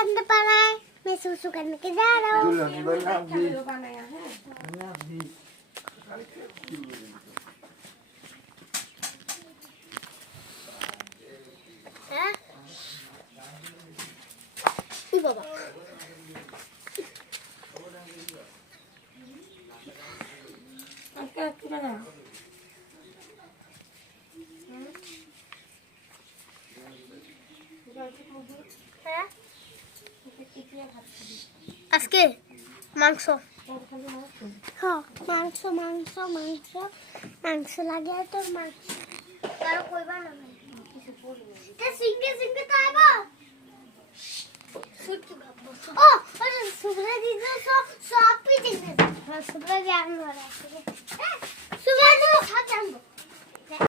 करने पड़ा है, मैं सुसु करने के जा रहा हूँ। बाबा আজকে মাংস হ্যাঁ মাংস মাংস মাংস মাংস লাগে তো মাংস কারো কইবা না তে সিঙ্গে সিঙ্গে তাইবা সুতি বাবা ও আরে সুবরা দিছো সব পিটিং হ্যাঁ সুবরা জানো আছে সুবরা তো খাচ্ছি